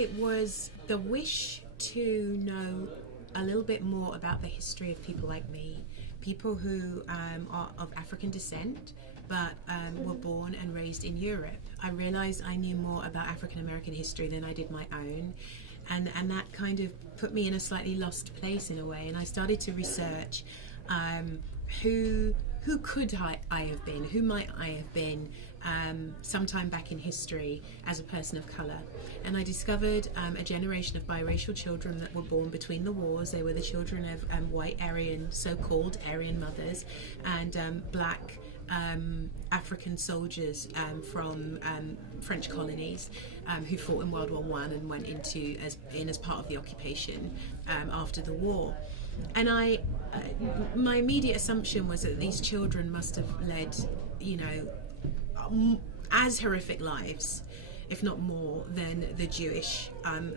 it was the wish to know a little bit more about the history of people like me, people who are of African descent, but were born and raised in Europe. I realized I knew more about African American history than I did my own. And that kind of put me in a slightly lost place in a way. And I started to research who could I have been, who might I have been sometime back in history as a person of colour. And I discovered a generation of biracial children that were born between the wars. They were the children of white Aryan, so-called Aryan mothers, and black African soldiers from French colonies who fought in World War I and went into as part of the occupation after the war. And my immediate assumption was that these children must have led, as horrific lives, if not more, than the Jewish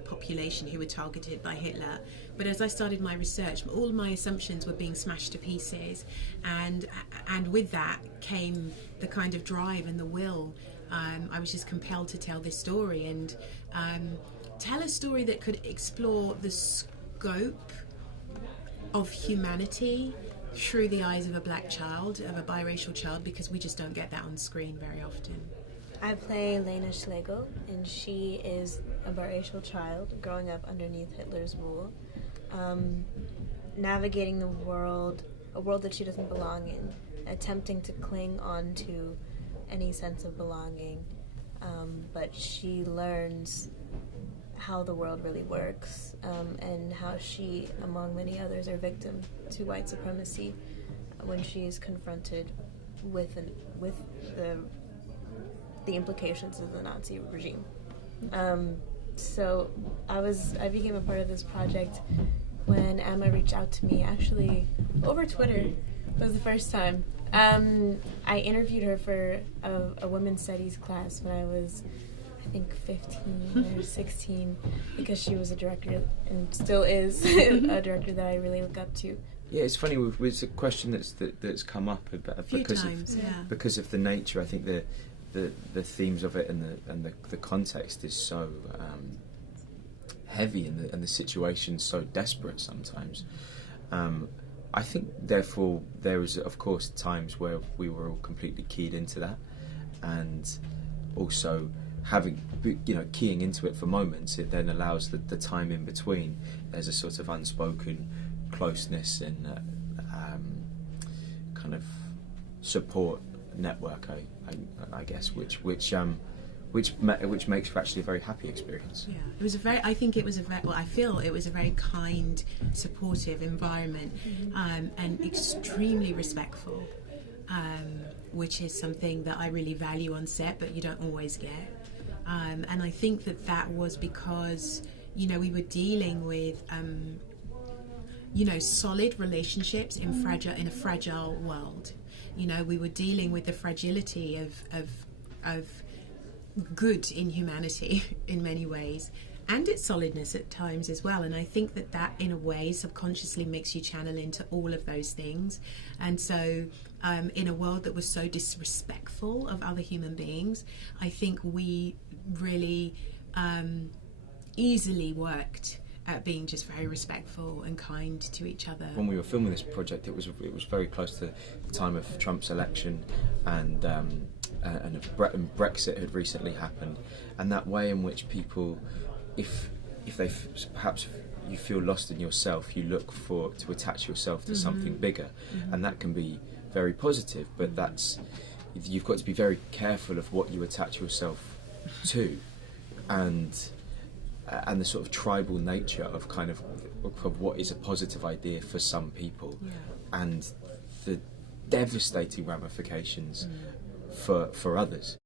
population who were targeted by Hitler. But as I started my research, all of my assumptions were being smashed to pieces, and with that came the kind of drive and the will. I was just compelled to tell this story and tell a story that could explore the scope of humanity through the eyes of a black child, of a biracial child, because we just don't get that on screen very often. I play Lena Schlegel, and she is a biracial child growing up underneath Hitler's rule, navigating the world, a world that she doesn't belong in, attempting to cling on to any sense of belonging, but she learns how the world really works, and how she, among many others, are victim to white supremacy when she is confronted with the implications of the Nazi regime. So I became a part of this project when Amma reached out to me, actually over Twitter. It was the first time. I interviewed her for a women's studies class when I was, I think, 15 or 16, because she was a director and still is a director that I really look up to. Yeah, it's funny. It's a question that's come up because of the nature. I think the themes of it and the context is so heavy, and the situation so desperate sometimes. I think, therefore, there was, of course, times where we were all completely keyed into that, and also keying into it for moments. It then allows the time in between. There's a sort of unspoken closeness and kind of support network, I guess, which makes for actually a very happy experience. Yeah, I feel it was a very kind, supportive environment, and extremely respectful, which is something that I really value on set, but you don't always get. And I think that was because, we were dealing with, solid relationships in a fragile world. We were dealing with the fragility of good in humanity in many ways, and its solidness at times as well. And I think that in a way subconsciously makes you channel into all of those things. And so in a world that was so disrespectful of other human beings, I think we really easily worked at being just very respectful and kind to each other. When we were filming this project, it was very close to the time of Trump's election, and Brexit had recently happened, and that way in which people, if they perhaps you feel lost in yourself, you look to attach yourself to something bigger, and that can be very positive. But you've got to be very careful of what you attach yourself to, and the sort of tribal nature of what is a positive idea for some people, and the devastating ramifications for others.